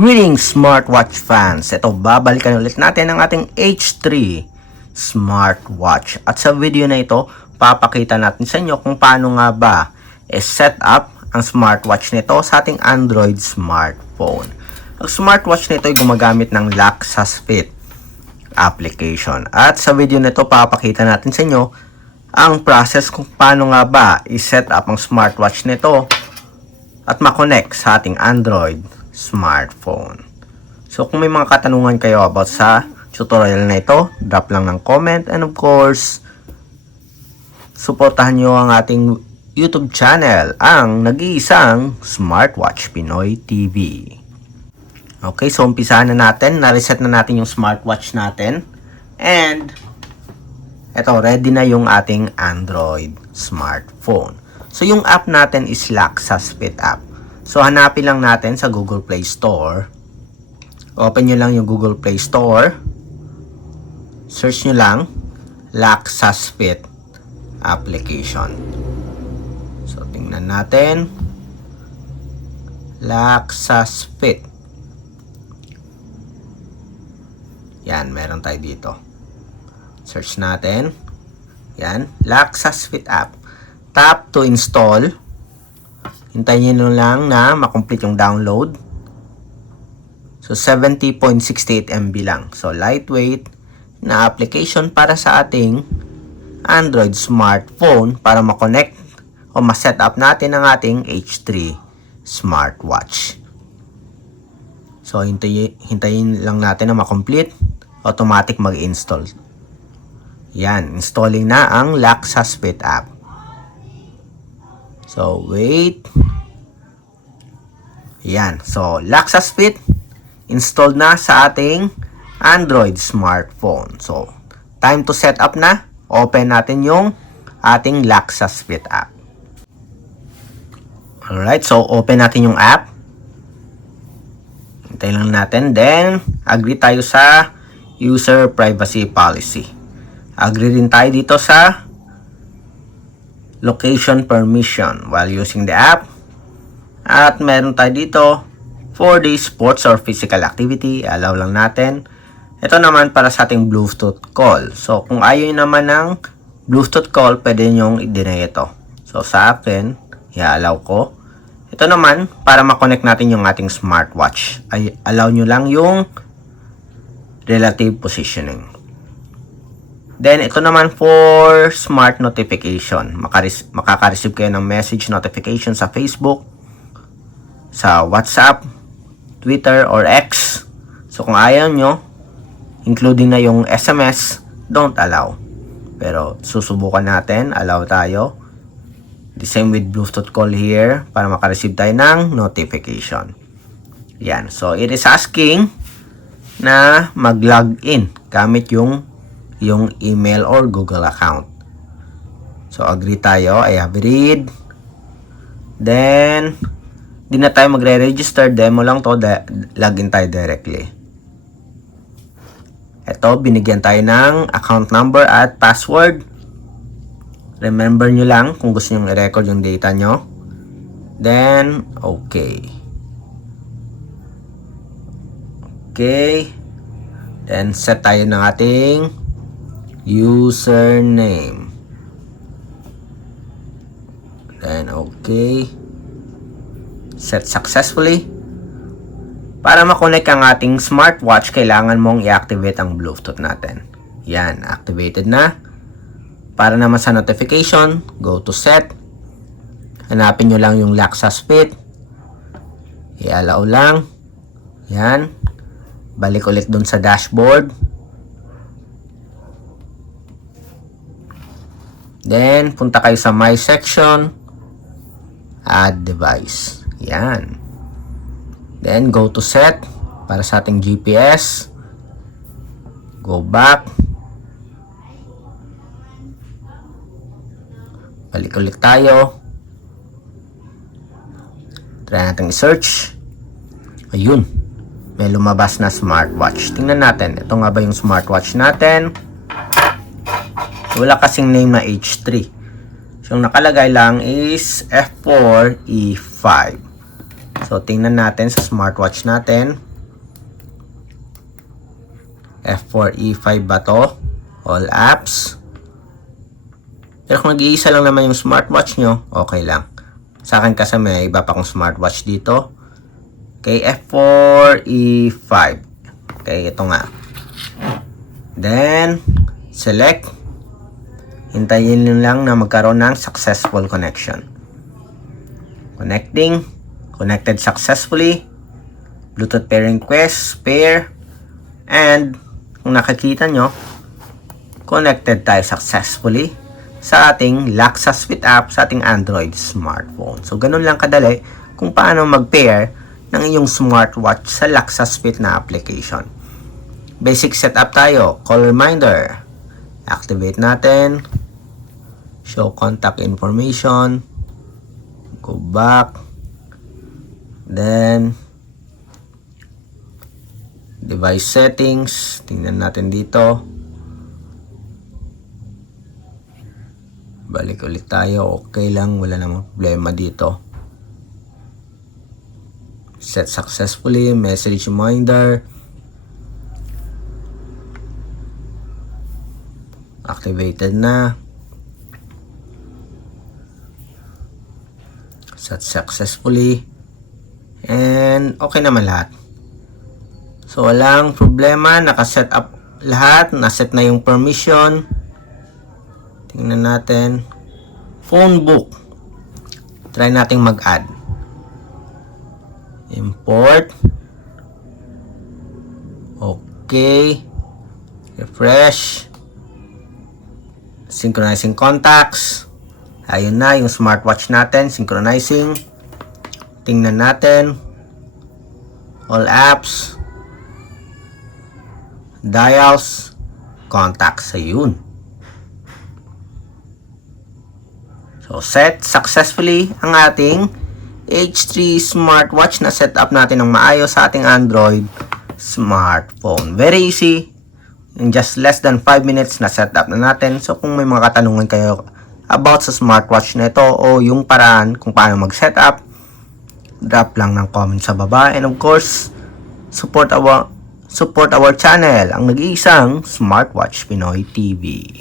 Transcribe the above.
Greetings smartwatch fans! Ito, babalikan ulit natin ang ating H3 smartwatch. At sa video na ito, papakita natin sa inyo kung paano nga ba set up ang smartwatch nito sa ating Android smartphone. Ang smartwatch nito ay gumagamit ng LaxaSfit application. At sa video na ito, papakita natin sa inyo ang process kung paano nga ba i-set up ang smartwatch nito at makonect sa ating Android smartphone. So kung may mga katanungan kayo about sa tutorial na ito, drop lang ng comment, and of course, suportahan nyo ang ating YouTube channel, ang nag-iisang Smartwatch Pinoy TV. Okay, so umpisahan na natin. Na-reset na natin yung smartwatch natin. And eto, ready na yung ating Android smartphone. So yung app natin is LaxaSfit app. So, hanapin lang natin sa Google Play Store. Open nyo lang yung Google Play Store. Search nyo lang LaxaSfit application. So, tingnan natin. LaxaSfit. Yan, meron tayo dito. Search natin. Yan, LaxaSfit app. Tap to install. Hintayin nyo lang na makomplete yung download. So, 70.68 MB lang. So, lightweight na application para sa ating Android smartphone para makonect o ma-set up natin ang ating H3 smartwatch. So, hintayin lang natin na makomplete. Automatic mag-install. Yan, installing na ang LaxaSfit app. So, wait. Yan. So, LaxaSfit installed na sa ating Android smartphone. So, time to set up na. Open natin yung ating LaxaSfit app. Alright. So, open natin yung app. Hintayin lang natin. Then, agree tayo sa user privacy policy. Agree rin tayo dito sa location permission while using the app. At meron tayo dito for the sports or physical activity, allow lang natin. Ito naman para sa ating Bluetooth call. So kung ayaw naman ng Bluetooth call, pwede nyong i-deny ito. So sa akin, i-allow ko. Ito naman para makonect natin yung ating smartwatch. Ay allow nyo lang yung relative positioning. Then, ito naman for smart notification. Makaka-receive kayo ng message notification sa Facebook, sa WhatsApp, Twitter, or X. So, kung ayaw nyo, including na yung SMS, don't allow. Pero, susubukan natin. Allow tayo. The same with Bluetooth call here para makareceive tayo ng notification. Yan. So, it is asking na mag-log in gamit yung email or Google account. So, agree tayo. I have read. Then, di na tayo magre-register. Demo lang to. Login tayo directly. Ito, binigyan tayo ng account number at password. Remember nyo lang kung gusto nyo i-record yung data nyo. Then, okay. Okay. Then, set tayo ng ating username. Then, okay. Set successfully. Para makonect ang ating smartwatch, kailangan mong i-activate ang Bluetooth natin. Yan, activated na. Para naman sa notification, go to set. Hanapin nyo lang yung LaxaSfit. I-allow lang. Yan. Balik ulit dun sa dashboard. Then, punta kayo sa My Section. Add Device. Yan. Then, go to Set. Para sa ating GPS. Go back. Balik ulit tayo. Try natin i-search. Ayun. May lumabas na smartwatch. Tingnan natin. Ito nga ba yung smartwatch natin? Wala kasing name na H3. So, yung nakalagay lang is F4E5. So, tingnan natin sa smartwatch natin. F4, E5 ba to? All apps. Pero kung nag-iisa lang naman yung smartwatch nyo, okay lang. Sa akin kasi may iba pa kong smartwatch dito. Okay, F4, E5. Okay, ito nga. Then, select. Hintayin nyo lang na magkaroon ng successful connection. Connecting. Connected successfully. Bluetooth pairing request, pair. And, kung nakikita nyo, connected tayo successfully sa ating Laxasfit app sa ating Android smartphone. So, ganun lang kadali kung paano mag-pair ng iyong smartwatch sa Laxasfit na application. Basic setup tayo. Call reminder. Activate natin. Show contact information. Go back. Then, device settings. Tingnan natin dito. Balik ulit tayo. Okay lang. Wala namang problema dito. Set successfully. Message reminder. Activated na. Set successfully. And okay naman lahat. So, walang problema. Nakaset up lahat. Naset na yung permission. Tingnan natin. Phone book. Try nating mag-add. Import. Okay. Refresh. Synchronizing contacts. Ayun na yung smartwatch natin. Synchronizing. Tingnan natin. All apps. Dials. Contacts. Ayun. So, set successfully ang ating H3 smartwatch na set up natin ng maayos sa ating Android smartphone. Very easy. In just less than 5 minutes na set up na natin. So, kung may mga katanungan kayo about sa smartwatch na ito o yung paraan kung paano mag-set up, drop lang ng comment sa baba. And of course, support our channel, ang nag-iisang Smartwatch Pinoy TV.